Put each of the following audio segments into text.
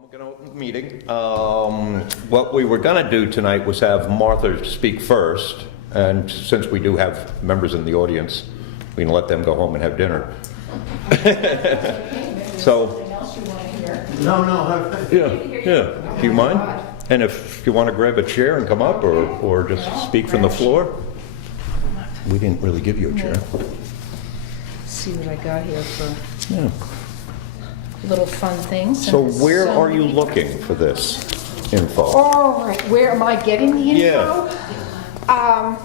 We're going to open the meeting. What we were going to do tonight was have Martha speak first, and since we do have members in the audience, we can let them go home and have dinner. So, No. yeah. Do you mind? And if you want to grab a chair and come up, or just speak from the floor. We didn't really give you a chair. See what I got here for Yeah. little fun things. So And where so are you many- looking for this info? All right, where am I getting the info? Yeah.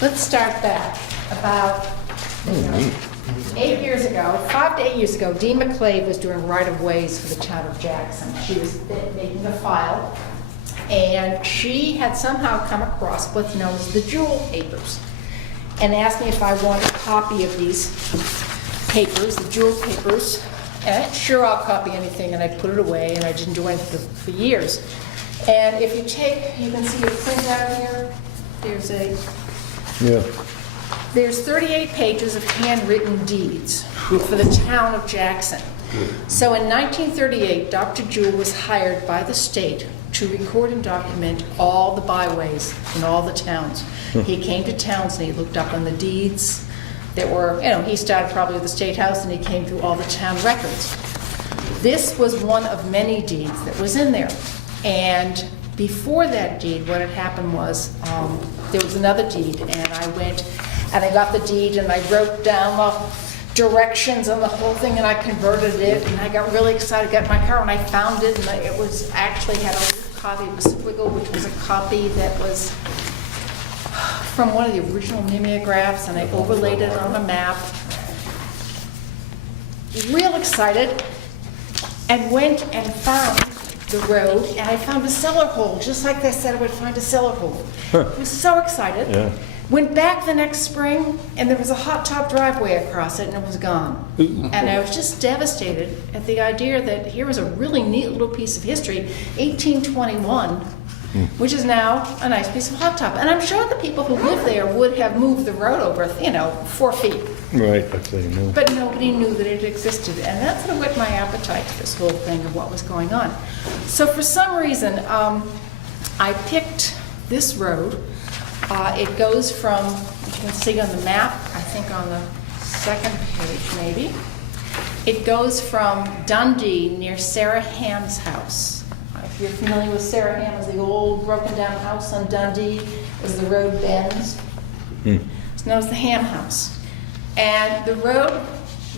Let's start back. About 8 years ago, 5 to 8 years ago, Dee McClave was doing right-of-ways for the town of Jackson. She was making a file, and she had somehow come across what's known as the Jewel papers, and asked me if I wanted a copy of these papers, the Jewel papers. And sure, I'll copy anything, and I put it away, and I didn't do anything for years. And if you take, you can see a printout here. Yeah. There's 38 pages of handwritten deeds for the town of Jackson. So in 1938, Dr. Jewell was hired by the state to record and document all the byways in all the towns. He came to towns and he looked up on the deeds that were, he started probably with the State House and he came through all the town records. This was one of many deeds that was in there. And before that deed, what had happened was, there was another deed, and I went and I got the deed and I wrote down the directions on the whole thing and I converted it, and I got really excited, got in my car and I found it, and it was actually had a copy of a squiggle, which was a copy that was from one of the original mimeographs, and I overlaid it on a map. Real excited, and went and found the road, and I found a cellar hole, just like they said I would find a cellar hole. I was so excited. Yeah. Went back the next spring, and there was a hot top driveway across it, and it was gone. And I was just devastated at the idea that here was a really neat little piece of history, 1821, which is now a nice piece of hot top. And I'm sure the people who live there would have moved the road over, 4 feet. Right, that's what you know. But nobody knew that it existed, and that sort of whet my appetite for this whole thing of what was going on. So for some reason, I picked this road. It goes from, you can see on the map, I think on the second page maybe, it goes from Dundee near Sarah Ham's house. If you're familiar with Sarah Ham, it's the old broken down house on Dundee as the road bends. It's known as the Ham House. And the road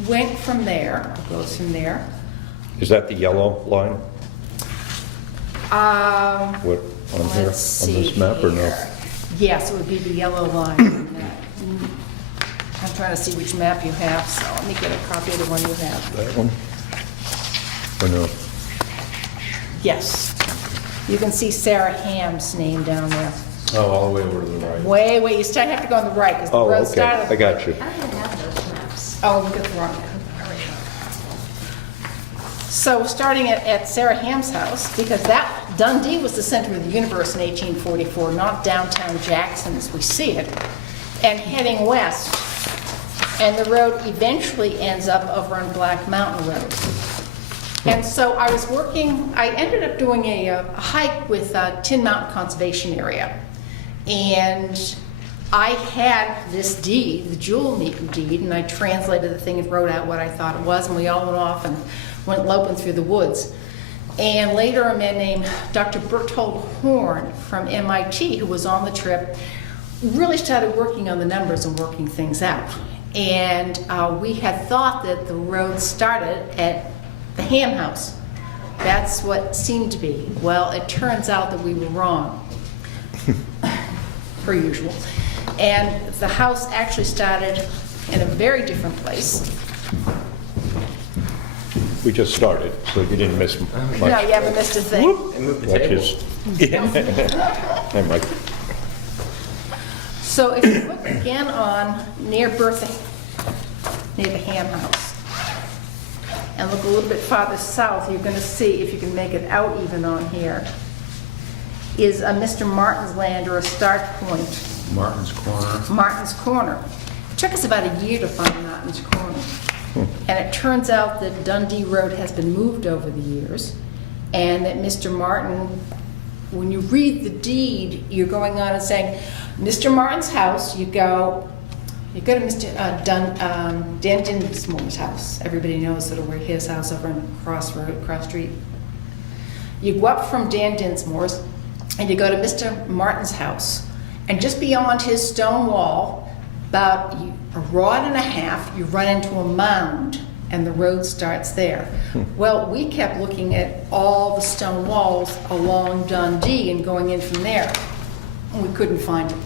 went from there, or goes from there. Is that the yellow line? What, on here, on Let's see this map, or no? here. Yes, it would be the yellow line. I'm trying to see which map you have, so let me get a copy of the one you have. That one? Or no? Yes. You can see Sarah Ham's name down there. Oh, all the way over to the right. Wait, you still have to go on the right, because the Oh, road okay, started. I got you. I don't have those maps. Oh, we got the wrong one. So starting at Sarah Ham's house, because that Dundee was the center of the universe in 1844, not downtown Jackson as we see it, and heading west. And the road eventually ends up over on Black Mountain Road. And so I ended up doing a hike with Tin Mountain Conservation Area. And I had this deed, the Jewel deed, and I translated the thing and wrote out what I thought it was, and we all went off and went loping through the woods. And later a man named Dr. Berthold Horn from MIT, who was on the trip, really started working on the numbers and working things out. And we had thought that the road started at the Ham House. That's what seemed to be. Well, it turns out that we were wrong, per usual. And the house actually started in a very different place. We just started, so you didn't miss much. No, you haven't missed a thing. Watch his. Hey, Mike. So if you look again on near Bertha, near the Ham House, and look a little bit farther south, you're going to see, if you can make it out even on here, is a Mr. Martin's land, or a start point. Martin's Corner. Martin's Corner. It took us about a year to find Martin's Corner. And it turns out that Dundee Road has been moved over the years, and that Mr. Martin, when you read the deed, you're going on and saying, Mr. Martin's house, you go to Mr. Dan Dinsmore's house. Everybody knows sort of where his house over on Cross Street. You go up from Dan Dinsmore's, and you go to Mr. Martin's house. And just beyond his stone wall, about a rod and a half, you run into a mound, and the road starts there. Well, we kept looking at all the stone walls along Dundee and going in from there, and we couldn't find it.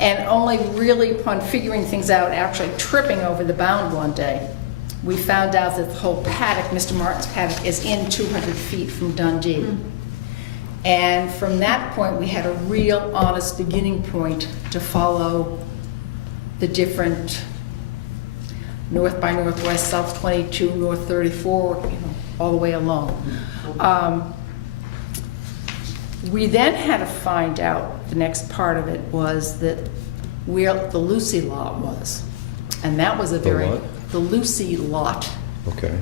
And only really upon figuring things out, actually tripping over the bound one day, we found out that the whole paddock, Mr. Martin's paddock, is in 200 feet from Dundee. And from that point, we had a real honest beginning point to follow the different north by northwest, south 22, north 34, all the way along. We then had to find out, the next part of it was that where the Lucy lot was. And that was a very, what? the Lucy lot. Okay.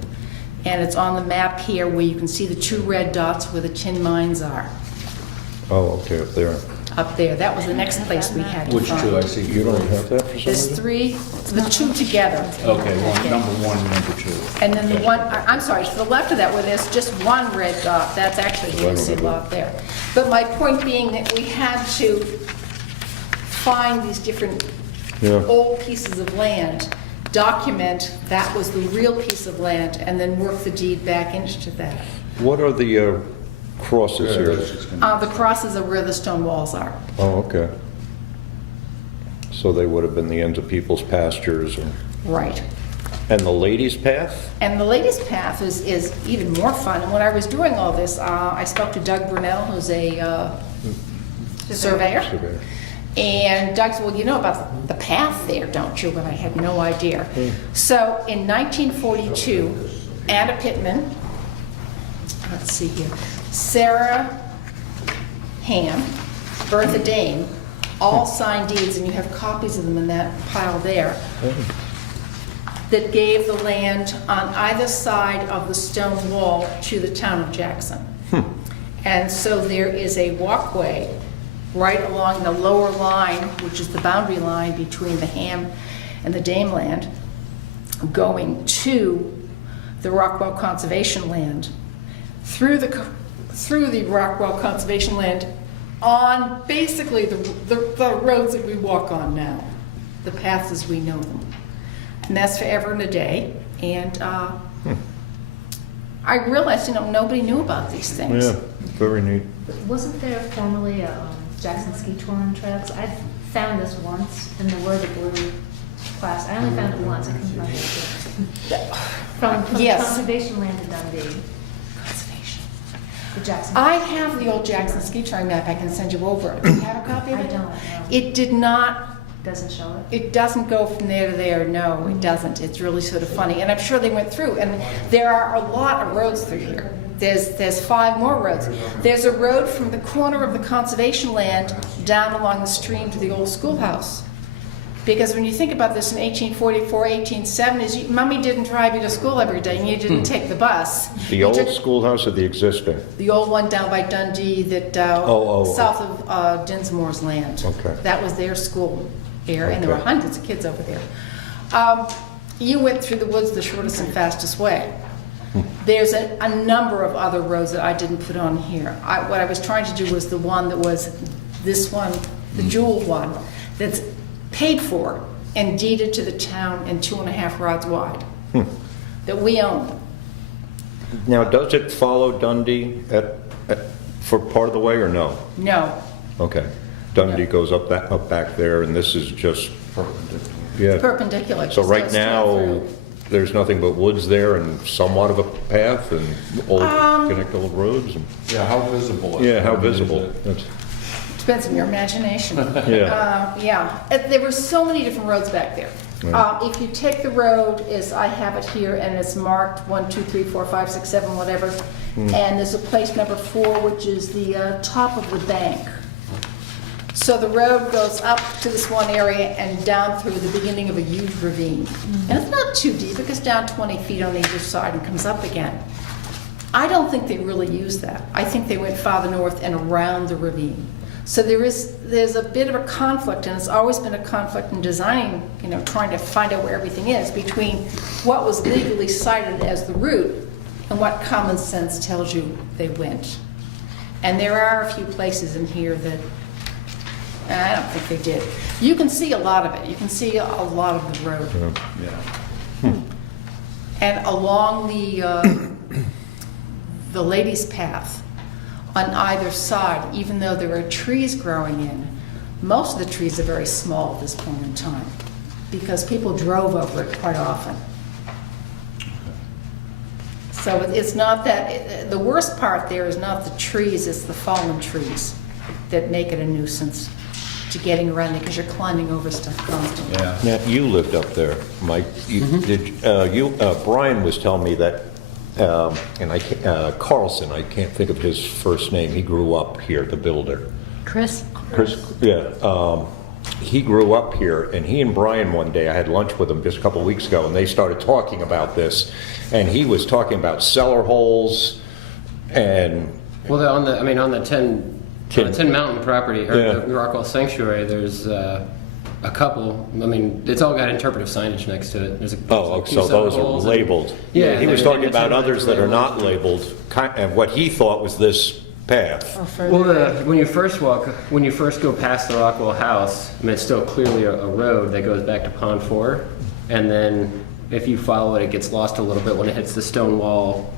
And it's on the map here where you can see the two red dots where the tin mines are, Oh, okay, up there. up there. That was the next place we had to Which find. two? I see. You don't have that for some There's reason? three, the two together. Okay, number one, number two. And then the one, I'm sorry, to the left of that where there's just one red dot, that's actually the Right, Lucy right, lot there. But my point being that we had to find these different Yeah. old pieces of land, document that was the real piece of land, and then work the deed back into that. What are the crosses here? The crosses are where the stone walls are. Oh, okay. So they would have been the ends of people's pastures Right. and the ladies' path? And the latest path is even more fun. And when I was doing all this, I spoke to Doug Brunel, who's a surveyor. Surveyor. And Doug said, well, you know about the path there, don't you? And I had no idea. So in 1942, Anna Pittman, let's see here, Sarah Ham, Bertha Dane, all signed deeds, and you have copies of them in that pile there, that gave the land on either side of the stone wall to the town of Jackson. And so there is a walkway right along the lower line, which is the boundary line between the Ham and the Dame land, going to the Rockwell Conservation Land, through the Rockwell Conservation Land, on basically the roads that we walk on now, the paths as we know them. And that's forever and a day. And I realized, nobody knew about these things. Yeah, very neat. Wasn't there formerly a Jackson Ski Touring Trails? I found this once in the Word of Blue class. I only found it once. I couldn't find it again. From the Yes. conservation land in Dundee, Conservation. the Jackson. I have the old Jackson ski touring map. I can send you over. Do you have a copy of I it? don't know. It did not. Doesn't show it. It doesn't go from there to there, no, it doesn't. It's really sort of funny, and I'm sure they went through, and there are a lot of roads through here. There's 5 more roads. There's a road from the corner of the conservation land down along the stream to the old schoolhouse. Because when you think about this in 1844, 1870s, Mommy didn't drive you to school every day, and you didn't take the bus. The You old took schoolhouse or the existing? the old one down by Dundee that, Oh. south of Dinsmore's land. Okay. That was their school there, and there were Okay. hundreds of kids over there. You went through the woods the shortest and fastest way. There's a number of other roads that I didn't put on here. What I was trying to do was the one that was this one, the Jewel one, that's paid for and deeded to the town and 2.5 rods wide, that we own. Now, does it follow Dundee for part of the way or no? No, Okay. Dundee No. goes up back there, and this is just, yeah. perpendicular. So just right goes straight now, through. there's nothing but woods there and somewhat of a path and old connected roads. And, Yeah, how visible? is yeah, how it? visible. Is it- That's- Depends on your imagination. Yeah. Yeah, there were so many different roads back there. If you take the road, as I have it here, and it's marked 1, 2, 3, 4, 5, 6, 7, whatever, and there's a place number 4, which is the top of the bank. So the road goes up to this one area and down through the beginning of a huge ravine. And it's not too deep, it goes down 20 feet on either side and comes up again. I don't think they really used that. I think they went farther north and around the ravine. So there's a bit of a conflict, and it's always been a conflict in designing, trying to find out where everything is, between what was legally cited as the route and what common sense tells you they went. And there are a few places in here that I don't think they did. You can see a lot of it. You can see a lot of the road. Yeah. And along the ladies' path on either side, even though there are trees growing in, most of the trees are very small at this point in time because people drove over it quite often. So it's not that, the worst part there is not the trees, it's the fallen trees that make it a nuisance to getting around there because you're climbing over stuff constantly. Yeah. Now, you lived up there, Mike. Brian was telling me that, Carlson, I can't think of his first name, he grew up here, the builder. Chris? Yeah. He grew up here, and he and Brian one day, I had lunch with him just a couple of weeks ago, and they started talking about this, and he was talking about cellar holes and... Well, on the Tin Mountain property, or Yeah. the Rockwell Sanctuary, there's a couple. It's all got interpretive signage next to it. There's a Oh, few so cellar those are holes labeled. Yeah, He was they're- talking about others that are not labeled, and what he thought was this path. Well, when you first go past the Rockwell house, it's still clearly a road that goes back to Pond 4, and then if you follow it, it gets lost a little bit when it hits the stone wall.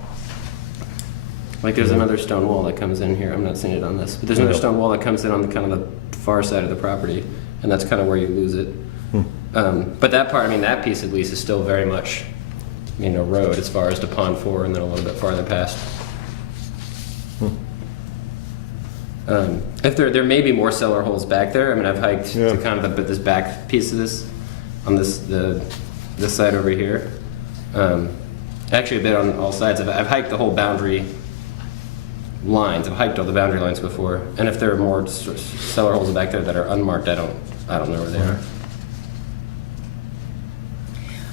Like there's another stone wall that comes in here. I'm not seeing it on this, but there's another stone wall that comes in on the kind of the far side of the property, and that's kind of where you lose it. But that part, that piece at least is still very much, road as far as to Pond 4, and then a little bit farther past. If there may be more cellar holes back there. I've hiked to kind of this back piece of this, on this side over here. Actually, a bit on all sides. I've hiked the whole boundary lines. I've hiked all the boundary lines before, and if there are more cellar holes back there that are unmarked, I don't know where they are.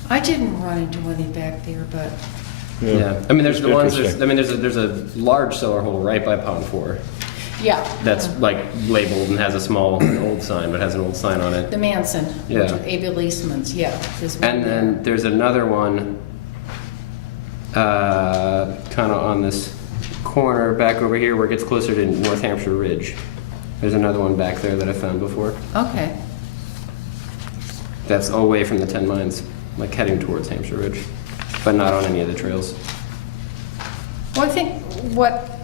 I didn't run into any back there, but Yeah, there's It's the ones. interesting. There's a large cellar hole right by Pond 4. yeah. That's like labeled and has a small old sign, but has an old sign on it. The Manson, Yeah. which is Abel Eastman's, yeah. There's one And there. then there's another one, kind of on this corner back over here where it gets closer to North Hampshire Ridge. There's another one back there that I found before. Okay. That's away from the 10 mines, like heading towards Hampshire Ridge, but not on any of the trails. Well, I think what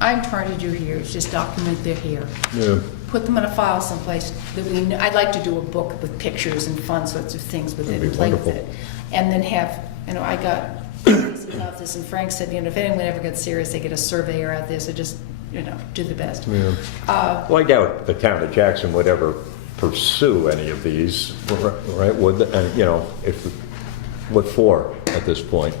I'm trying to do here is just document they're here. Yeah. Put them in a file someplace that we know. I'd like to do a book with pictures and fun sorts of things with it That'd and be play with wonderful. it. And then have, I got about this, and Frank said, if anyone ever gets serious, they get a surveyor out there, so just, do the best. Well, I doubt the town of Jackson would ever pursue any of these, right? Would, what for at this point?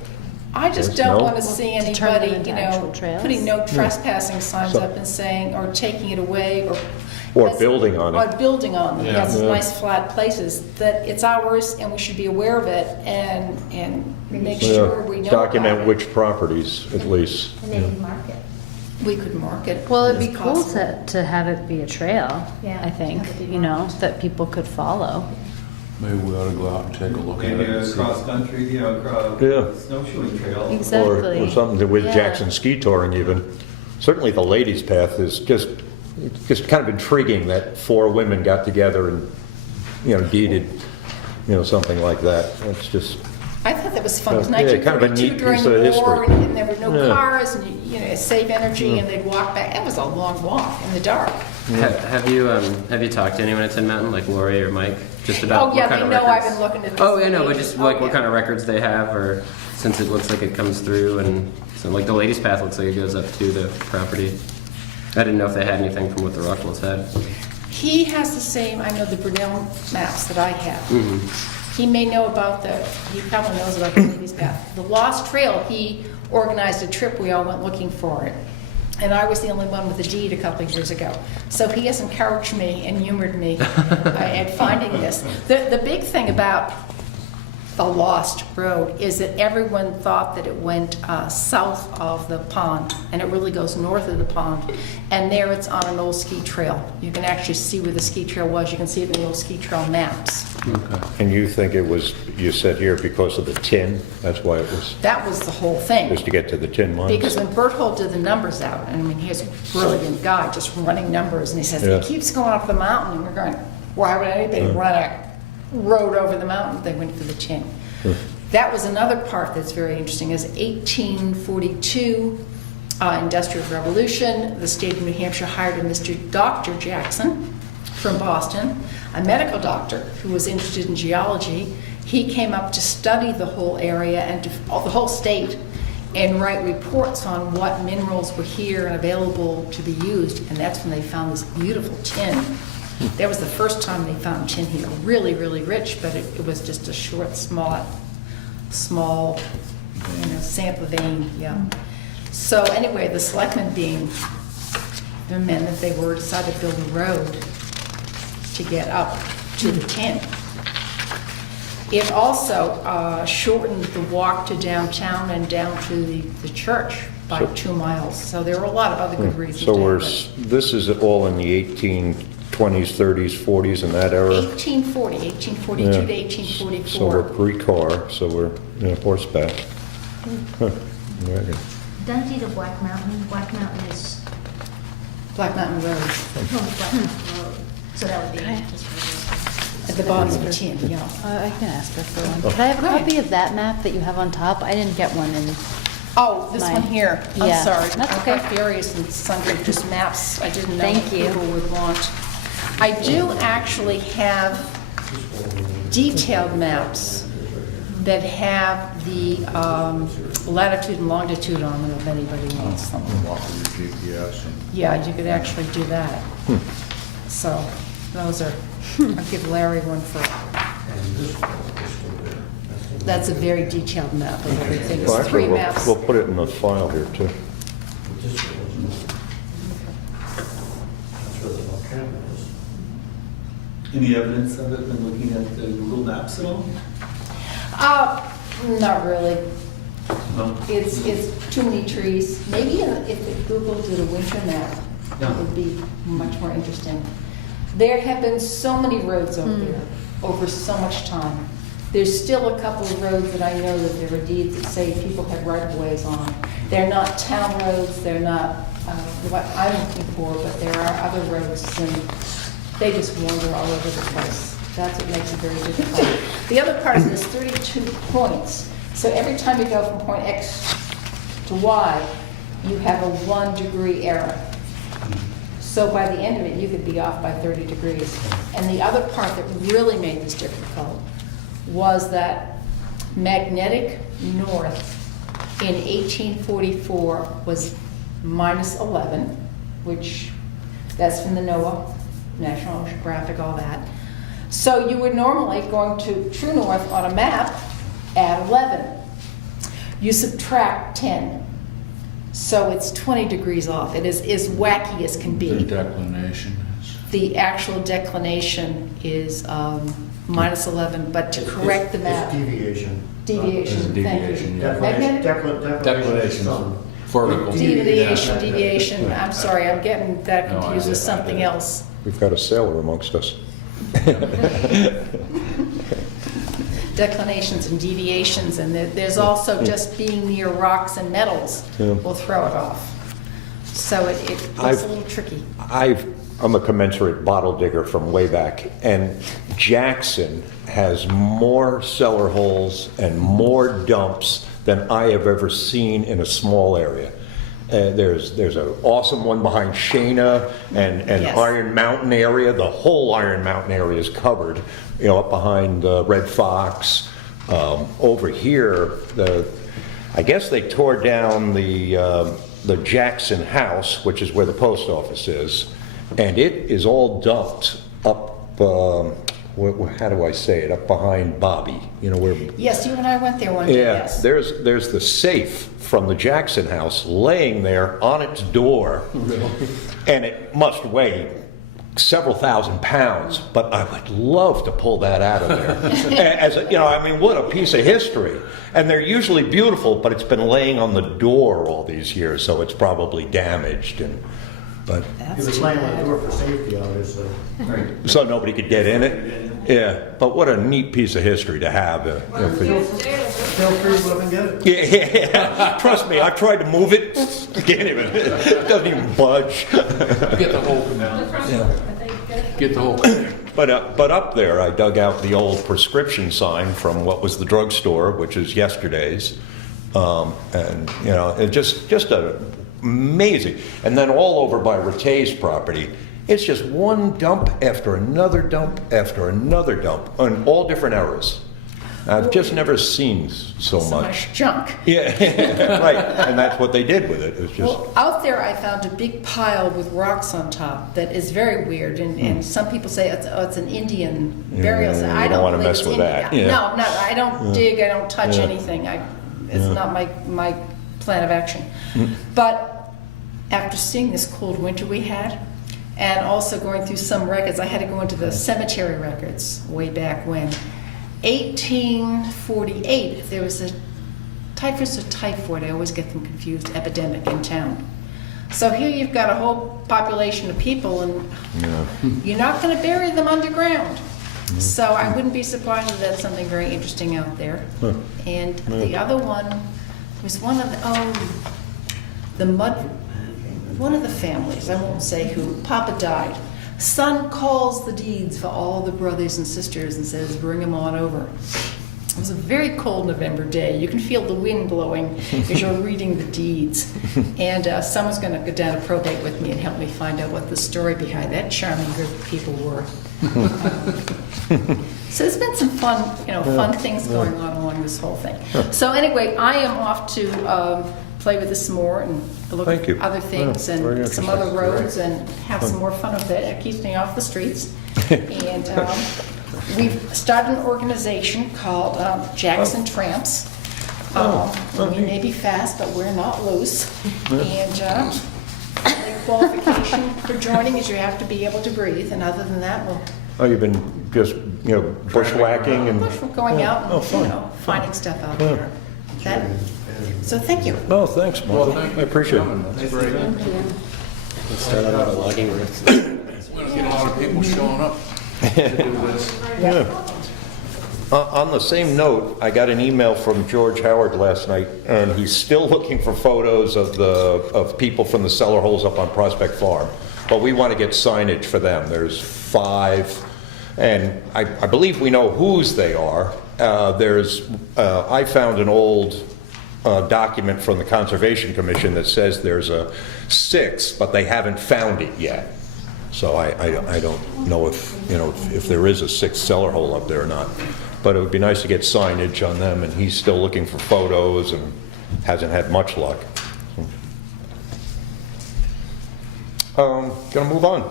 I just Yes, don't no? want to see Determine anybody, into actual trails? putting no trespassing signs So- up and saying, or taking it away, or. Or building on it. Or building on it, yes, Yeah. nice flat places, that it's ours and we should be aware of it and make Yeah. sure we know about Document it. which properties, at least. And they can mark it. We could mark it. Well, it'd as be cool possible. to have it be a trail, Yeah, I think, have it be marked. that people could follow. Maybe we ought to go out and take a look at Maybe it. a and see. cross-country, Yeah. snowshoeing trail. Exactly. Or something with Yeah. Jackson ski touring even. Certainly the ladies' path is just kind of intriguing that 4 women got together and, deeded, something like that. It's just, I thought that was fun, it was Yeah, kind of a 1942 neat during piece of the war, history. and there were no Yeah. cars, and save energy, and they'd walk back, it was a long walk in the dark. Have you talked to anyone at Tin Mountain, like Lori or Mike, just about Oh, what yeah, kind they of know I've records? been looking at this. Oh, yeah, no, but just like Oh, what yeah. kind of records they have, or since it looks like it comes through, and so like the ladies' path looks like it goes up to the property. I didn't know if they had anything from what the Rockwells had. He has the same, I know the Brunel maps that I have. Mm-hmm. He may know about he probably knows about the ladies' path. The Lost Trail, he organized a trip, we all went looking for it. And I was the only one with a deed a couple of years ago. So he has encouraged me and humored me at finding this. The big thing about the Lost Road is that everyone thought that it went south of the pond, and it really goes north of the pond. And there it's on an old ski trail. You can actually see where the ski trail was. You can see it in the old ski trail maps. And you think it was, you said here, because of the tin? That's why it was, That was the whole thing. just to get to the tin mines? Because when Berthold did the numbers out, and I mean, he's a brilliant guy, just running numbers, and he says, Yeah. it keeps going up the mountain, and we're going, why would anybody run a road over the mountain? They went for the tin. That was another part that's very interesting, is 1842, Industrial Revolution, the state of New Hampshire hired a Mr. Dr. Jackson from Boston, a medical doctor who was interested in geology. He came up to study the whole area and the whole state and write reports on what minerals were here and available to be used, and that's when they found this beautiful tin. That was the first time they found tin here, really, really rich, but it was just a short, small, sample vein, yeah. So anyway, the selectmen being the men that they were, decided to build a road to get up to the tin. It also shortened the walk to downtown and down to the church by 2 miles. So there were a lot of other good reasons. So to we're, have it. this is all in the 1820s, 30s, 40s, in that era? 1840, 1842 Yeah. to So we're 1844. pre-car, so we're horseback. Huh. Very good. Dundee to Black Mountain. Black Mountain is, Black Mountain Road, Black Mountain Road. So that would be Okay. just at the bottom of the tin, yeah. I can ask her for one. Could I have a Go copy of that map that you have on top? I didn't get one in, Oh, this Mine. one here, I'm Yeah, sorry. that's I've got okay. various and sundry just maps I didn't know Thank you. people would want. I do actually have detailed maps that have the latitude and longitude on them if anybody wants them. Walk with your GPS and Yeah, you could actually do that. So those are, I'll give Larry one for, that's a very detailed map of everything. Well, It's actually, 3 maps. We'll put it in the file here, too. Any evidence of it when looking at the Google Maps at all? Not really. No. It's too many trees. Maybe if Google did a winter map, it Yeah. would be much more interesting. There have been so many roads over there, over so much time. There's still a couple of roads that I know that there are deeds that say people have right-of-ways on. They're not town roads, they're not what I'm looking for, but there are other roads, and they just wander all over the place. That's what makes it very difficult. The other part is there's 32 points. So every time you go from point X to Y, you have a 1-degree error. So by the end of it, you could be off by 30 degrees. And the other part that really made this difficult was that magnetic north in 1844 was -11, which that's from the NOAA, National Oceanographic, all that. So you would normally, going to true north on a map, add 11. You subtract 10. So it's 20 degrees off. It is as wacky as can the be. declination is. The actual declination is -11, but to correct the map. It's deviation. Deviation, It's a thank you. deviation, yeah. Magnetic- Declination. Declination. Sun. Vertical. Deviation, deviation, I'm sorry, I'm getting that No, I confused with did, I something did. else. We've got a sailor amongst us. Declinations and deviations, and there's also just being near rocks and metals Yeah. will throw it off. So it gets a I've- little tricky. I'm a commensurate bottle digger from way back, and Jackson has more cellar holes and more dumps than I have ever seen in a small area. There's an awesome one behind Shana and Yes. Iron Mountain area. The whole Iron Mountain area is covered, up behind Red Fox. Over here, I guess they tore down the Jackson house, which is where the post office is, and it is all dumped up how do I say it, up behind Bobby, you know, where, Yes, you and I went there one day, yeah, yes. there's the safe from the Jackson house laying there on its door, and it must weigh several thousand pounds, but I would love to pull that out of there. As a, you know, I mean, what a piece of history. And they're usually beautiful, but it's been laying on the door all these years, so it's probably damaged. But That's It was too laying on the bad. door for safety, obviously. so nobody could get in it. Yeah, but what a neat piece of history to have. Feel free to let them get it. Yeah. Trust me, I've tried to move it. Can't even. It doesn't even budge. Get the whole, get the whole. But up there, I dug out the old prescription sign from what was the drugstore, which is yesterday's, and you know, it just a amazing. And then all over by Rattay's property, it's just one dump after another dump after another dump on all different eras. I've just never seen so So much. much junk. Yeah, right. And that's what they did with it. It was just. Well, out there I found a big pile with rocks on top that is very weird, and some people say it's an Indian burial site. you I don't don't wanna believe mess it's with Indian. that, yeah. No, I don't dig, I don't touch Yeah. anything. It's not my plan of action. Mm. But after seeing this cold winter we had, and also going through some records, I had to go into the cemetery records way back when. 1848, there was a typhus or typhoid, I always get them confused, epidemic in town. So here you've got a whole population of people, and you're not going to bury them underground. So I wouldn't be surprised if that's something very interesting out there. And the other one was one of one of the families, I won't say who, Papa died. Son calls the deeds for all the brothers and sisters and says, bring them on over. It was a very cold November day. You can feel the wind blowing as you're reading the deeds. And someone's going to go down to probate with me and help me find out what the story behind that charming group of people were. So there's been some fun things going on along this whole thing. So anyway, I am off to play with this some more and look Thank you. at other things Yeah, very and some other interesting. roads and have some more fun with it. It keeps me off the streets. And we've started an organization called Jackson Tramps. We may be fast, but we're not loose. And the qualification for joining is you have to be able to breathe, and other than that, we'll Oh, you've been just, bushwhacking and. going out and fine. finding stuff out there. So thank you. No, thanks, Martha. I appreciate it. That's great. Let's start out on a logging route. We don't get a lot of people showing up to do this. Yeah. On the same note, I got an email from George Howard last night, and he's still looking for photos of people from the cellar holes up on Prospect Farm. But we want to get signage for them. There's 5, and I believe we know whose they are. I found an old document from the Conservation Commission that says there's a 6, but they haven't found it yet. So I don't know if there is a 6th cellar hole up there or not. But it would be nice to get signage on them, and he's still looking for photos and hasn't had much luck. Gonna move on.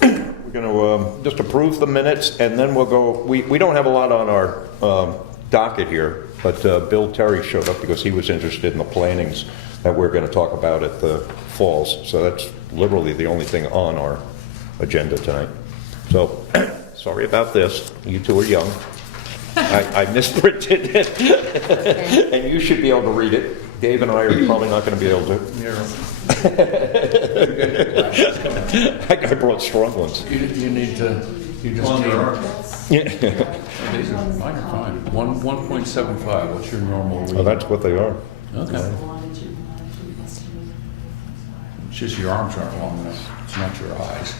We're gonna just approve the minutes, and then we'll go, we don't have a lot on our docket here, but Bill Terry showed up because he was interested in the plantings that we're gonna talk about at the Falls. So that's literally the only thing on our agenda tonight. So, sorry about this. You two are young. I misprinted it, and you should be able to read it. Dave and I are probably not going to be able to. I brought strong ones. You need to, you just need. These are, mine are fine. 1.75, what's your normal reading? Oh, that's what they are. Okay. It's just your arms aren't long enough, it's not your eyes.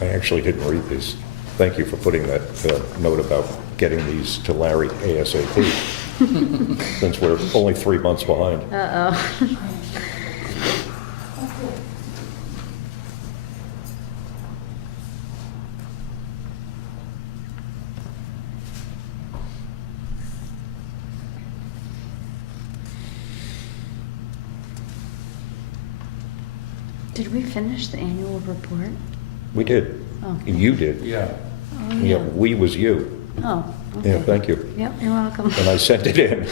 I actually didn't read these. Thank you for putting that note about getting these to Larry ASAP, since we're only 3 months behind. Uh-oh. Did we finish the annual report? We did. Oh. You did. Yeah. Oh, Yeah, we was you. Oh, Yeah, okay. thank you. Yep, you're welcome. And I sent it in.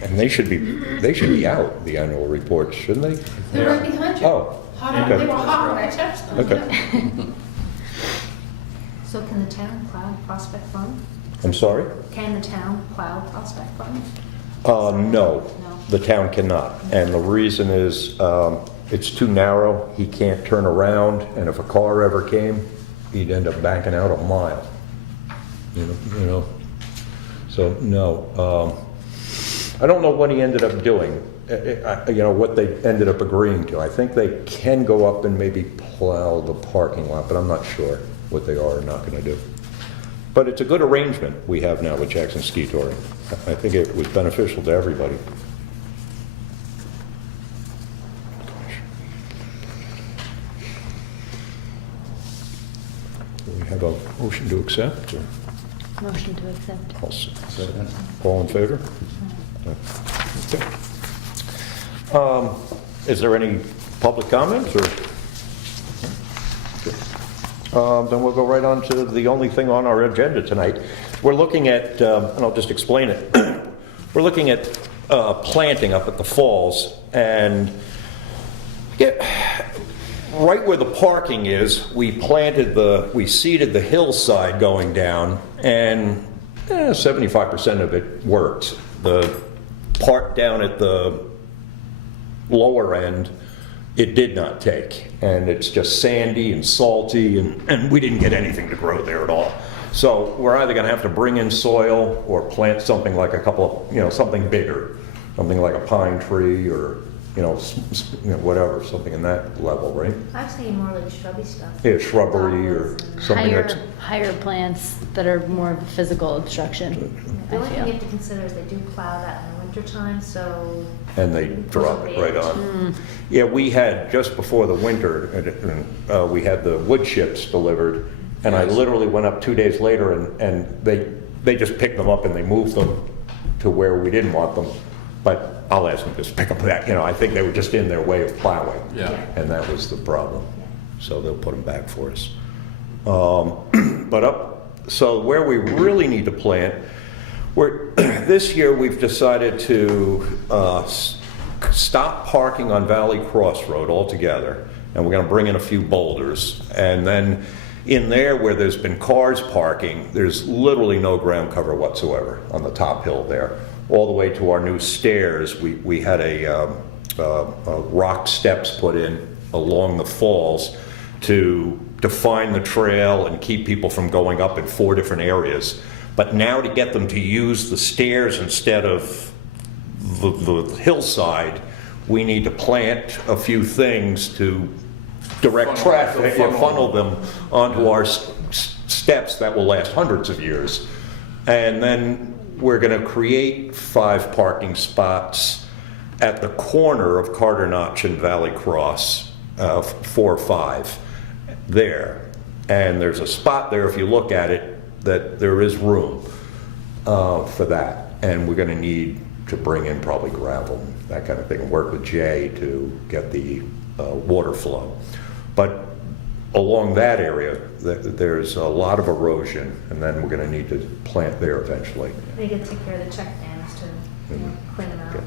And they should be out, the annual reports, shouldn't they? They're right behind you. Oh, Hot, okay. they were hot when I touched them. Okay. So can the town plow Prospect Farm? I'm sorry? Can the town plow Prospect Farm? No, No. the town cannot. And the reason is, it's too narrow, he can't turn around, and if a car ever came, he'd end up backing out a mile. You know, so, no. I don't know what he ended up doing, what they ended up agreeing to. I think they can go up and maybe plow the parking lot, but I'm not sure what they are or not gonna do. But it's a good arrangement we have now with Jackson Ski Touring. I think it was beneficial to everybody. Do we have a motion to accept, or Motion to accept. all in favor? Okay. Is there any public comments, or? Then we'll go right on to the only thing on our agenda tonight. We're looking at, and I'll just explain it. We're looking at planting up at the falls, and right where the parking is, we seeded the hillside going down, and 75% of it worked. The part down at the lower end, it did not take, and it's just sandy and salty, and we didn't get anything to grow there at all. So we're either going to have to bring in soil or plant something like something bigger, something like a pine tree, or whatever, something in that level, right? I was thinking more like shrubby stuff. Yeah, shrubbery or something that's. Higher plants that are more of a physical obstruction, The I only thing you feel. have to consider is they do plow that in the wintertime, so. And they drop it right on. Yeah, we had, just before the winter, we had the wood chips delivered, and I literally went up 2 days later, and they just picked them up and they moved them to where we didn't want them. But I'll ask them to just pick up that, I think they were just in their way of plowing. Yeah. And that was the problem. So they'll put them back for us. So where we really need to plant, this year we've decided to stop parking on Valley Cross Road altogether, and we're going to bring in a few boulders. And then in there where there's been cars parking, there's literally no ground cover whatsoever on the top hill there. All the way to our new stairs, we had a rock steps put in along the falls to define the trail and keep people from going up in 4 different areas. But now to get them to use the stairs instead of the hillside, we need to plant a few things to direct traffic and funnel them onto our steps that will last hundreds of years. And then we're going to create 5 parking spots at the corner of Carter Notch and Valley Cross, 4 or 5 there. And there's a spot there, if you look at it, that there is room for that. And we're going to need to bring in probably gravel, that kind of thing, and work with Jay to get the water flow. But along that area, there's a lot of erosion, and then we're going to need to plant there eventually. They could take care of the check dams to clean them out.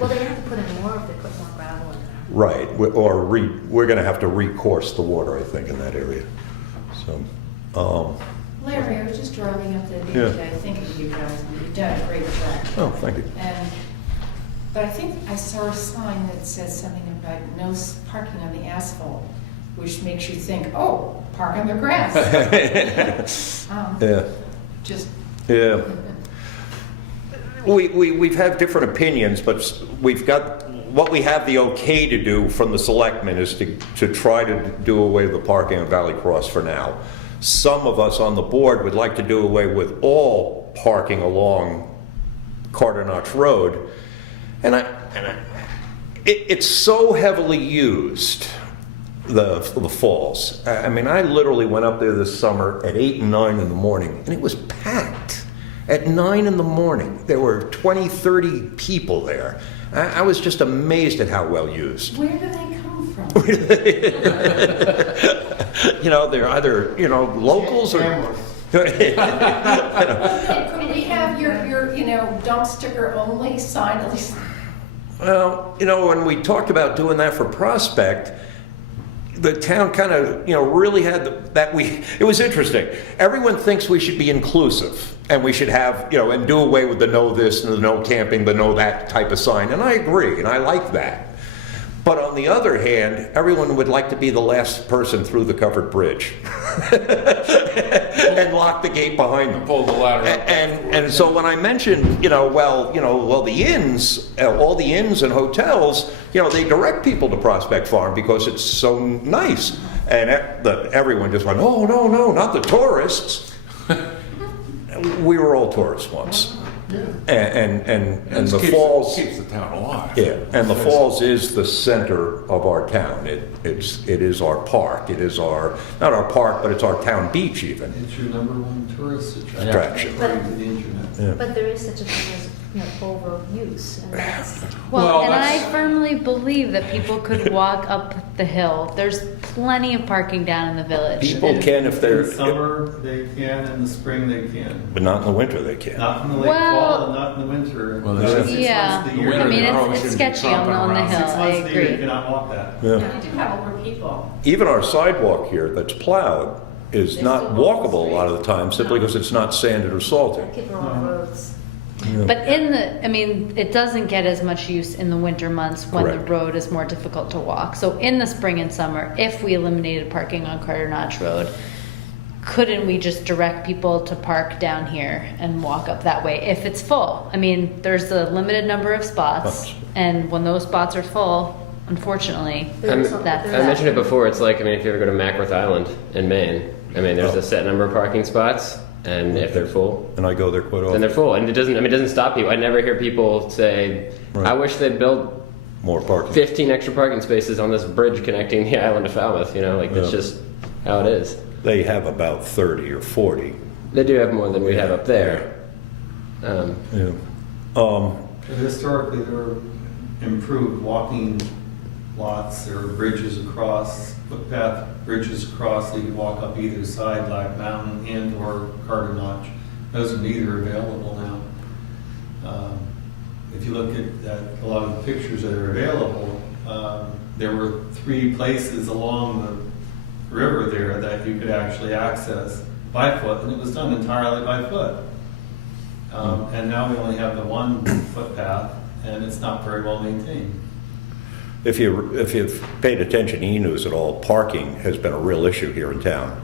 Well, they have to put in more if they put more gravel in there. Right, we're going to have to recourse the water, I think, in that area. So, Larry, I was just driving up there the Yeah. other day thinking of you guys, and you've done a great job. oh, thank you. But I think I saw a sign that says something about no parking on the asphalt, which makes you think, oh, park on the grass. Yeah, Just, yeah. We've had different opinions, but what we have the okay to do from the selectmen is to try to do away with the parking on Valley Cross for now. Some of us on the board would like to do away with all parking along Carter Notch Road. And it's so heavily used, the falls. I mean, I literally went up there this summer at 8 and 9 in the morning, and it was packed. At 9 in the morning, there were 20, 30 people there. I was just amazed at how well used. Where do they come from? They're either, locals or... Could we have your dump sticker only sign at least? Well, when we talked about doing that for Prospect, the town kind of, really had it was interesting. Everyone thinks we should be inclusive and we should have, and do away with the no this and the no camping, the no that type of sign. And I agree, and I like that. But on the other hand, everyone would like to be the last person through the covered bridge and lock the gate behind them. Pull the ladder up. And so when I mentioned, the inns, all the inns and hotels, they direct people to Prospect Farm because it's so nice. And everyone just went, oh, no, not the tourists. We were all tourists once. And the falls keeps the town alive. Yeah, and the falls is the center of our town. It is our park. It is not our park, but it's our town beach even. It's your number one tourist Attraction. according to the internet. But there is such a thing as, overuse, and that's. Well, and that's- I firmly believe that people could walk up the hill. There's plenty of parking down in the village. People And- can if they're, In summer, they can, in the spring, they can. but not in the winter they can't. Not in the late Well- fall and not in the winter. Well, there's- 6 Yeah. months of the The year. winter I mean, probably it's shouldn't be sketchy on tromping the around. hill, 6 I months of the year, you agree. cannot walk that. Yeah. We do have older people. Even our sidewalk here that's plowed is not walkable a lot of the time simply because it's not sanded or salted. People on roads. But it doesn't get as much use in the winter months when Correct. the road is more difficult to walk. So in the spring and summer, if we eliminated parking on Carter Notch Road, couldn't we just direct people to park down here and walk up that way if it's full? I mean, there's a limited number of spots, and when those spots are full, unfortunately, that's I mentioned it before, it's like, if you ever go to Mackworth Island in Maine, there's a set number of parking spots, and if they're full, And I go there quite then often. they're full. And it doesn't stop people. I never hear people say, Right. I wish they'd built More parking. 15 extra parking spaces on this bridge connecting the island to Falmouth, that's Yeah. just how it is. They have about 30 or 40. They do have more than we have up there. Yeah. But historically, there were improved walking lots, there were bridges across, footpath bridges across, so you could walk up either side, Black Mountain and or Carter Notch. Those are neither available now. If you look at a lot of the pictures that are available, there were 3 places along the river there that you could actually access by foot, and it was done entirely by foot. And now we only have the one footpath, and it's not very well maintained. If you've paid attention to e-news at all, parking has been a real issue here in town.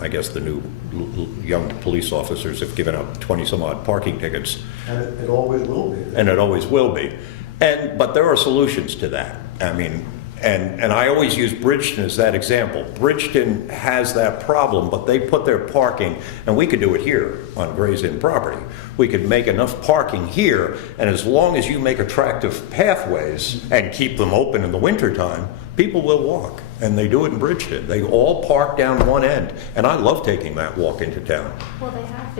I guess the new young police officers have given out 20-some-odd parking tickets, And it always will be. and it always will be. But there are solutions to that. And I always use Bridgeton as that example. Bridgeton has that problem, but they put their parking, and we could do it here on Gray's Inn property. We could make enough parking here, and as long as you make attractive pathways and keep them open in the wintertime, people will walk. And they do it in Bridgeton. They all park down one end, and I love taking that walk into town. Well, they have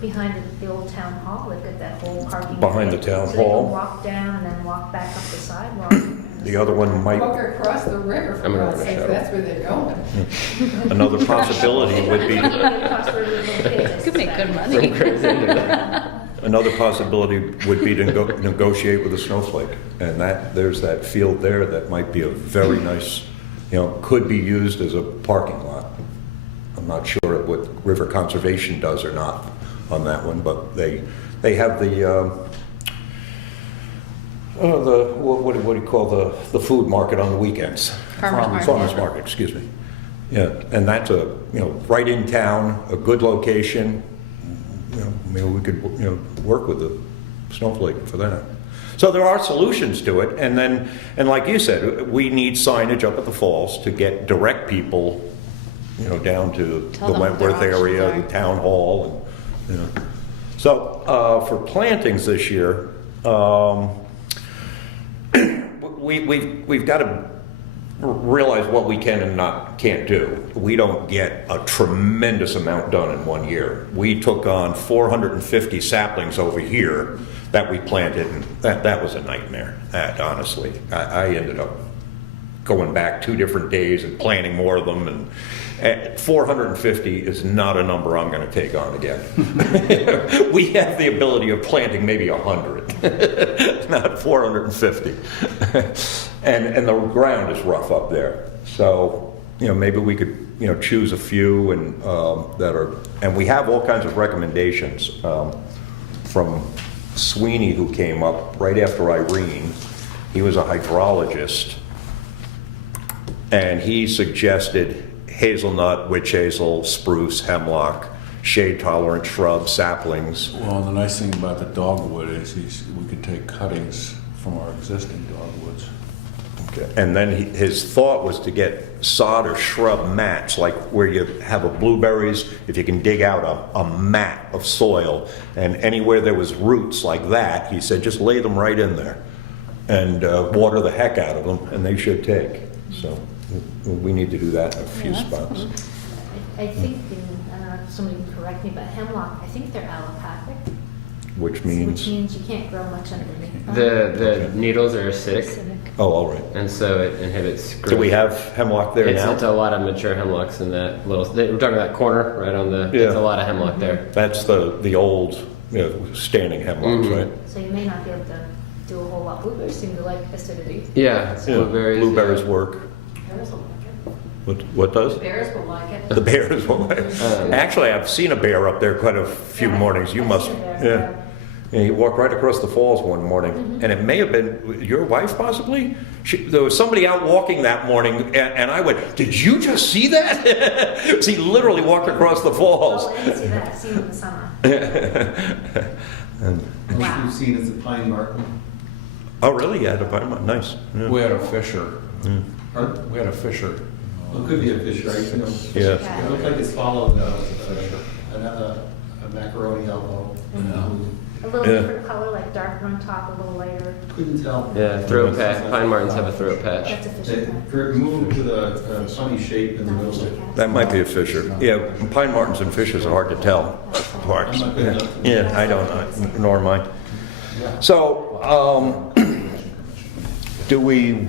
behind the old town hall, they've got that whole parking. Behind area. the town So they hall. can walk down and then walk back up the sidewalk. The other one might, Walk across the river, for I'm gonna God's have a sake, shuttle. that's where they're going. another possibility would be, Could make good money. another possibility would be to negotiate with a snowflake. And there's that field there that might be a very nice, could be used as a parking lot. I'm not sure what River Conservation does or not on that one, but they have what do you call the food market on the weekends? Farmers market. Farmers market, excuse me. Yeah, and that's right in town, a good location. Maybe we could, work with the snowflake for that. So there are solutions to it, and like you said, we need signage up at the falls to direct people, down to Tell the them what their Wentworth area, options the are. town hall, and. So for plantings this year, we've got to realize what we can and can't do. We don't get a tremendous amount done in one year. We took on 450 saplings over here that we planted, and that was a nightmare, honestly. I ended up going back 2 different days and planting more of them, and 450 is not a number I'm going to take on again. We have the ability of planting maybe 100, not 450. And the ground is rough up there. So, maybe we could, choose a few and and we have all kinds of recommendations from Sweeney, who came up right after Irene. He was a hydrologist, and he suggested hazelnut, witch hazel, spruce, hemlock, shade-tolerant shrubs, saplings. Well, the nice thing about the dogwood is we can take cuttings from our existing dogwoods. Okay. And then his thought was to get sod or shrub mats, like where you have a blueberries, if you can dig out a mat of soil, and anywhere there was roots like that, he said, just lay them right in there and water the heck out of them, and they should take. So we need to do that in a few spots. I think, I don't know if somebody can correct me, but hemlock, I think they're allopathic. Which means, you can't grow much underneath them. The needles are acidic, oh, all right. and so it inhibits growth. Do we have hemlock there It's now? a lot of mature hemlocks in that little. We're talking about corner right on the. Yeah. It's a lot of hemlock there. That's the old, standing hemlocks, Mhm. right? So you may not be able to do a whole lot. Blueberries seem to like acidity. Yeah, Yeah. blueberries. Blueberries work. Bears will like What does? it. Bears will like it. The bears will. Actually, I've seen a bear up there quite a few Yeah, mornings. You I've must, seen a bear, yeah. yeah. And he walked right across the falls one morning, and it may have been your wife, possibly. There was somebody out walking that morning, and I went, "Did you just see that?" So he literally walked across the falls. Oh, I didn't see that. I've seen it in the summer. Which Wow. you've seen as a pine marten. Oh, really? Yeah, nice. Yeah. We had a fisher. Pardon? We had a fisher. Well, it could be a fish, right? Yeah. It looked like it's followed a macaroni elbow. A little Yeah. different color, like darker on top, a little lighter. Couldn't tell. Yeah, throat patch. Pine martens have a throat patch. That's a It fish. moved with a funny shape in the middle. That might be a fisher. Yeah, pine martens and fishes are hard to tell apart. I'm not good enough to- Yeah, I don't, nor am I. So, do we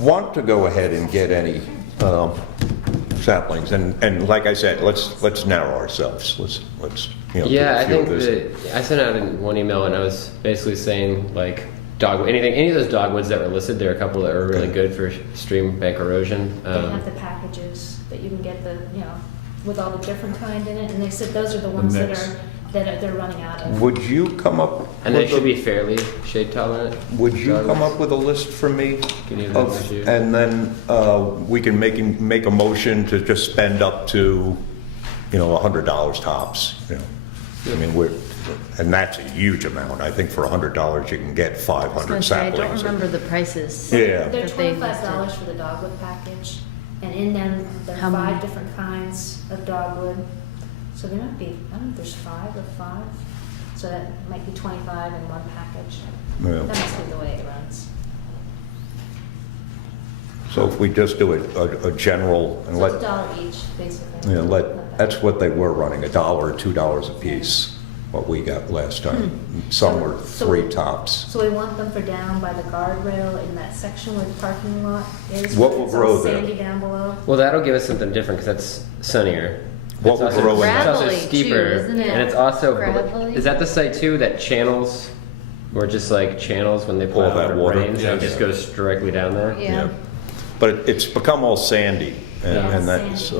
want to go ahead and get any saplings? And like I said, let's narrow ourselves. Let's do Yeah, a I few think of this. I sent out in one email and I was basically saying like any of those dogwoods that were listed. There are a couple that are really Okay. good for stream bank erosion. They have the packages that you can get with all the different kind in it, and they said those are the ones that mix. they're running out of. Would you come up? and they with should a- be fairly shade tolerant. Would you come dogwoods. up with a list for me? Can you do that of- this year? And then we can make a motion to just spend up to, $100 tops. I mean, and that's a huge amount. I think for $100 you can get I was 500 gonna say, I saplings. don't remember the prices. Yeah. They're that they $25 listed. for the dogwood package, and in them, there How are many? 5 different kinds of dogwood. So there might be, I don't know if there's 5 or 5, so that might be 25 in one package. Yeah. That must be the way it runs. So if we just do a general and So it's let, $1 each, basically. that's what they were running, $1 or $2 a piece, what we got last time. Some were So- 3 tops. So we want them for down by the guardrail in that section where the parking lot is. What where will it's all grow there? sandy down below. Well, that'll give us something different because that's sunnier. What It's will also- grow in that? It's also Gravelly, too, steeper, isn't it? and it's also. Gravelly? Is that the site too that channels, or just like channels when they Pull plow that out water? rain, so it Yes. just goes directly down there? Yeah. But it's become all sandy, Yeah, and sandy. that's,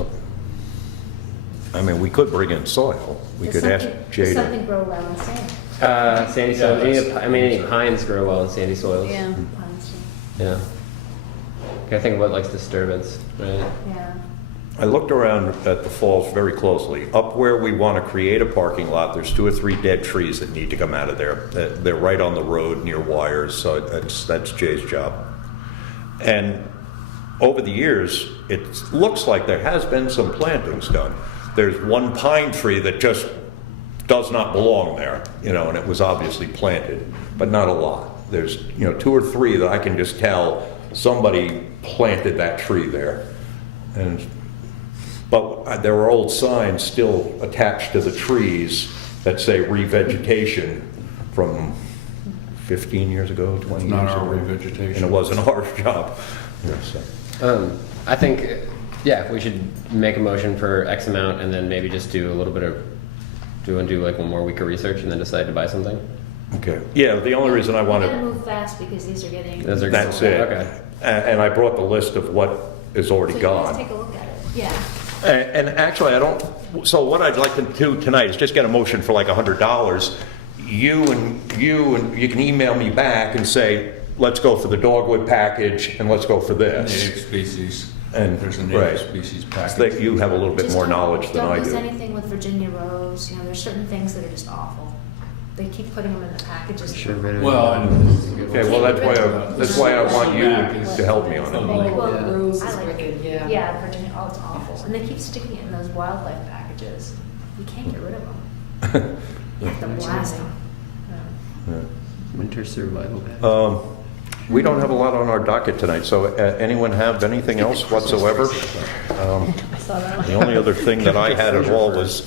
I mean, we could bring in soil. We Does could ask something- Does Jada. something grow well in sand? Sandy Yeah, soil. that's- Any pines grow well in sandy soils. Yeah. Pines, Yeah. I think about like disturbance, right? yeah. I looked around at the falls very closely. Up where we want to create a parking lot, there's 2 or 3 dead trees that need to come out of there. They're right on the road near wires, so that's Jay's job. And over the years, it looks like there has been some plantings done. There's one pine tree that just does not belong there, and it was obviously planted, but not a lot. There's, 2 or 3 that I can just tell somebody planted that tree there. But there are old signs still attached to the trees that say revegetation, from 15 years ago, 20 Not years our ago. revegetation. And it wasn't our job. Yeah, so. I think, yeah, we should make a motion for X amount and then maybe just do a little bit of, do like one more week of research and then decide to buy something. Okay. Yeah, the only reason I We gotta wanted, move fast because these are getting. Those are- that's it. Okay. And I brought the list of what is already So you guys gone. take a look at it. Yeah. And actually, I don't, so what I'd like to do tonight is just get a motion for like $100. You can email me back and say, let's go for the dogwood package and let's go for this. Native species. And- There's a right. native species So package. that you have a little bit Just more don't- knowledge than I Don't use do. anything with Virginia rose, there's certain things that are just awful. They keep putting them in the packages. Sure, better. Well, and Okay, well, that's why I want you to help me on it. Well, Yeah. Rose is wicked, yeah, Virginia, oh, it's awful. And they keep sticking it in those wildlife packages. You can't get rid of them. You have to blast them. Yeah. Winter survival pack. We don't have a lot on our docket tonight, so anyone have anything else whatsoever? I saw that one. The only other thing that I had at all was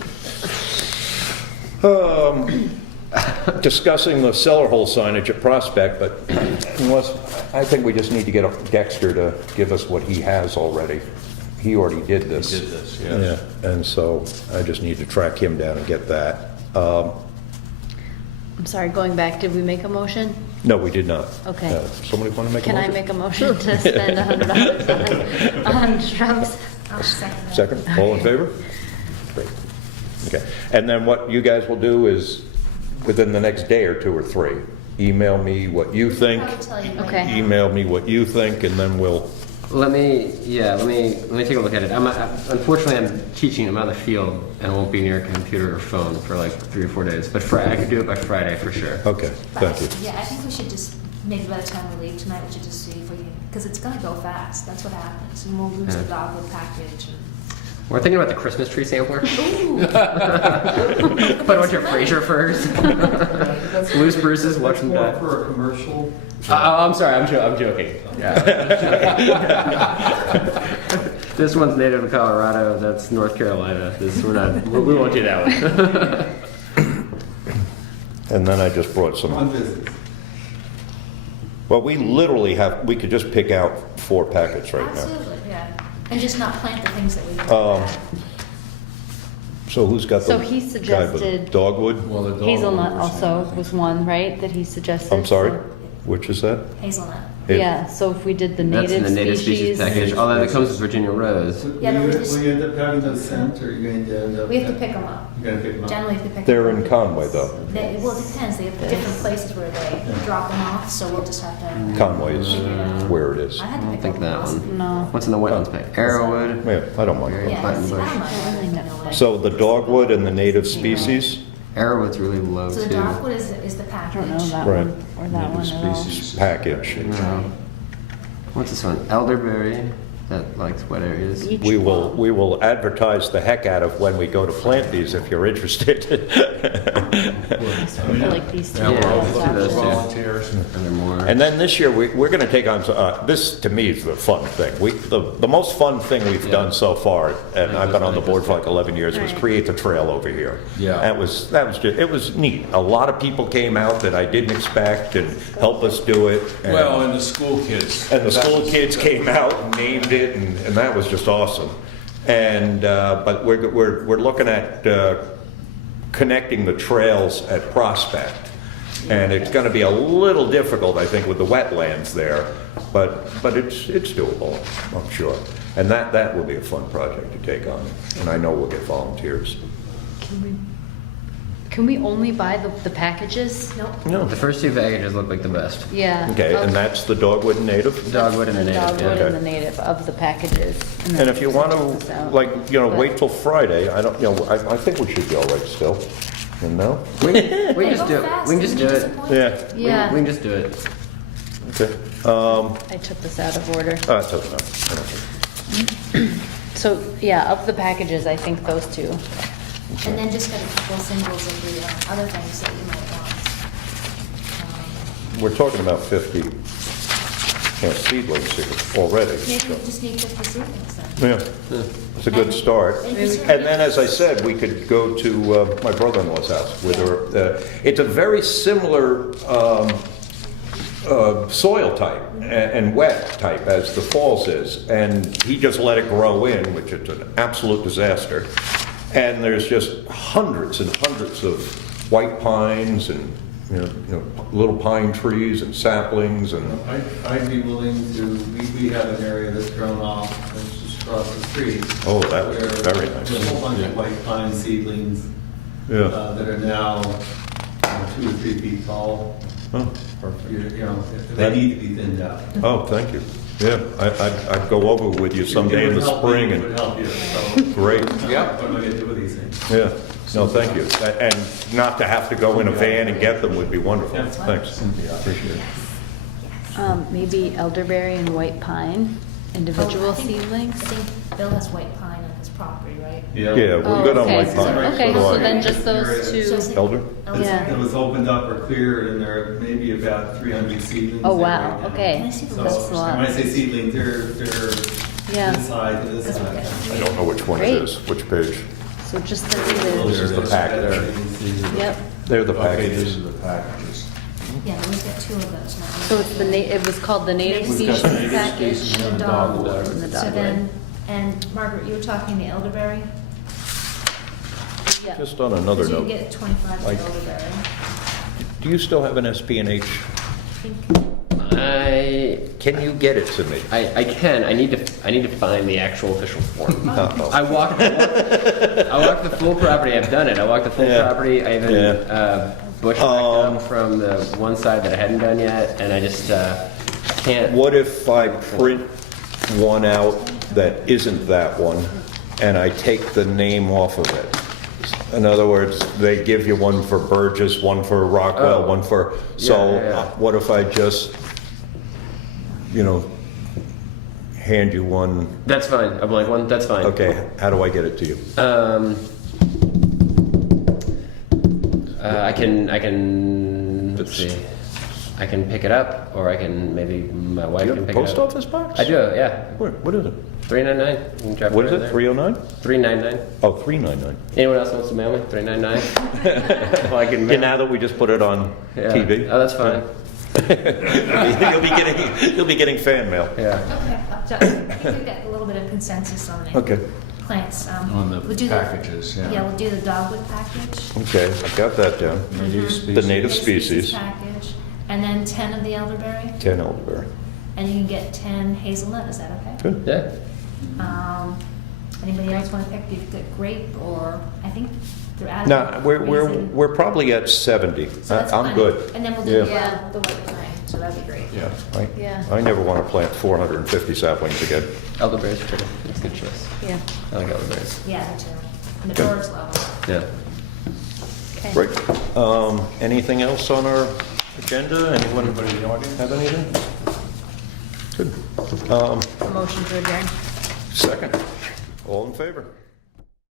discussing the cellar hole signage at Prospect, but unless, I think we just need to get Dexter to give us what he has already. He already did this. He did this, yes. Yeah, and so I just need to track him down and get that. I'm sorry, going back, did we make a motion? No, we did not. Okay. Somebody want to make a Can I motion? make a motion to spend $100 on shrubs? I'll second that. Second, all in favor? Great. Okay, and then what you guys will do is, within the next day or two or three, email me what you think, I'll tell you right Okay. now. email me what you think, and then we'll, Let me take a look at it. Unfortunately, I'm teaching. I'm out in the field and won't be near a computer or phone for like 3 or 4 days. But I could do it by Friday for sure. okay, But, thank you. Yeah, I think we should just, maybe by the time we leave tonight, we should just see if we can, because it's gonna go fast, that's what happens. And we'll lose the Yeah. dogwood package and. We're thinking about the Christmas tree sampler. Ooh. Put a bunch of Fraser firs, loose spruces, watch them More die. for a commercial. I'm sorry. I'm joking. Yeah. This one's native to Colorado. That's North Carolina. We won't do that one. And then I just brought some, On visits. well, we could just pick out 4 packets right now. Absolutely, yeah. And just not plant the things that we don't have. So who's got the So he guy with suggested- dogwood? Well, the dog Hazelnut was also saying, was one, right, that he suggested? I'm sorry, So- which is that? Hazelnut. Yeah, so if we did the That's in native the native species package. Although that comes with Virginia rose. Yeah, but we Will just- you end up having those sent, or are you going to end up? We have to pick them up. You're gonna pick them up? Generally, if they pick They're them in up. Conway, though. Well, it depends, they have different places where they drop them off, so we'll just have to. Conway is where it is. I had I to don't pick think up that one. one. No. What's in the wetlands pack? Arrowwood. Yeah, I don't mind. Yeah, Button see, I bush. don't mind anything in a way. So the dogwood and the native species? Arrowwood's really low So the too. dogwood is the I package. don't know that Right. one, or that one native at all. species. Package. No. What's this one? Elderberry. That likes wet areas. Beach We plum. will advertise the heck out of when we go to plant these if you're interested. I like these two. Yeah, we're all Yeah, looking for those two. volunteers. And they're more. And then this year, we're going to take on, this to me is the fun thing. The most fun thing we've Yeah. done so far, and I've been on the board for like 11 years, was Right. create the trail over here. Yeah. That was just, it was neat. A lot of people came out that I didn't expect and helped us do it. And- Well, and the school kids. And the school kids came out and named it, and that was just awesome. And, but we're looking at connecting the trails at Prospect. And it's gonna be a little difficult, I think, with the wetlands there, but it's doable, I'm sure. And that will be a fun project to take on, and I know we'll get volunteers. Can we only buy the packages? Nope. No. The first 2 packages look like the best. Yeah. Okay, and that's the dogwood and native? Dogwood and the native. Dogwood Yeah. and the native of the packages. then And if you want send this to, out. like, But- wait till Friday, I don't, I think we should be all right still, you know? We They can just go do it. fast, We can just they'd do be it. disappointed. Yeah. We can just do it. Okay. I took this out of order. That's enough. I don't think- So, yeah, of the packages, I think those two. And then just got a couple symbols of the other things that you might want. We're talking about 50. seedlings here already. Maybe so. we just need 50 seedlings then. Yeah, it's a good start. Maybe And so. then, as I said, we could go to my brother-in-law's house with her. It's a very similar soil type and wet type as the Falls is, and he just let it grow in, which is an absolute disaster. And there's just hundreds and hundreds of white pines and you know, little pine trees and saplings and. I'd be willing to, we have an area that's grown off, that's just across the street. Oh, that was where very nice. There's a whole bunch of white pine seedlings Yeah. that are now 2 or 3 feet tall. Oh, You know, they need to be thinned out. oh, thank you. Yeah, I'd go over with you someday in the spring It and, would help you, so. great. Yeah. What am I gonna do with these things? Yeah, no, thank you. And not to have to go in a van and get them would be wonderful. Yeah. Thanks. Appreciate it. Maybe elderberry and white pine, individual Oh, I think- seedlings? I think Bill has white pine on his property, right? Yeah, we're Oh, good on okay, white so- pine. okay, So do so I. then just those So two. is it- Elder? Yeah. It was opened up or cleared, and there are maybe about 300 seedlings. Oh, there wow, right now. okay. Can I see the So, list? a lot. when I say seedlings, they're Yeah. this side to this That's side. okay. I don't know which one it Great. is, which page. So just the Those native. This is are the pack better there. trees. Yep. They're the Okay, this packages. is the packages. Yeah, we've got 2 of those now. So it's it was called the native We've species got native package. species and and the the dogwood. dogwood. And the So dogwood. then, and Margaret, you were talking the elderberry? Yeah. Just on another Because you note, get 25 Like- of elderberry. do you still have an SPNH? I think, Can you get it to me? I can. I need to find the actual official form. Uh-oh. I walked the full property. I've done it. I walked the full Yeah. property. I even Yeah. bushwhacked up from the one side that I hadn't done yet, and I just can't. What if I print one out that isn't that one, and I take the name off of it? In other words, they give you one for Burgess, one for Rockwell, Oh. one for, so Yeah, yeah. what if I just, hand you one? That's fine. A blank one. That's fine. Okay, how do I get it to you? I can. Let's see. I can pick it up, or I can maybe my wife Do you can have a pick post it up. office box? I do. Yeah. What is it? 399. You can drop What is right it, there. 309? 399. Oh, 399. Anyone else wants to mail me? 399. Well, I can Yeah, mail. now that we just put it on Yeah. TV. Oh, that's fine. You'll be getting fan mail. Yeah. okay. So I think we've got a little bit of consensus on the Okay, plants. On the we'll do packages, yeah. Yeah, we'll do the dogwood package. okay, I got that down. Native species. The native species, Package, and then 10 of the elderberry, 10 elderberry. and you can get 10 hazelnut, is that okay? Good. Yeah. Anybody else want to pick? You've got grape, or I think they're out of. No, we're raisin. probably at 70. So that's I'm fine. good. And then we'll do Yeah. the white pine, so that'd be great. Yeah. Yeah. I never want to plant 450 saplings again. Elderberries are pretty. That's a good choice. Yeah. I like elderberries. Yeah, me too. And the birds love them. Yeah. Okay. Great. Anything else on our agenda? Anyone Anybody in the audience? have anything? Good. Motion to adjourn. Second. All in favor?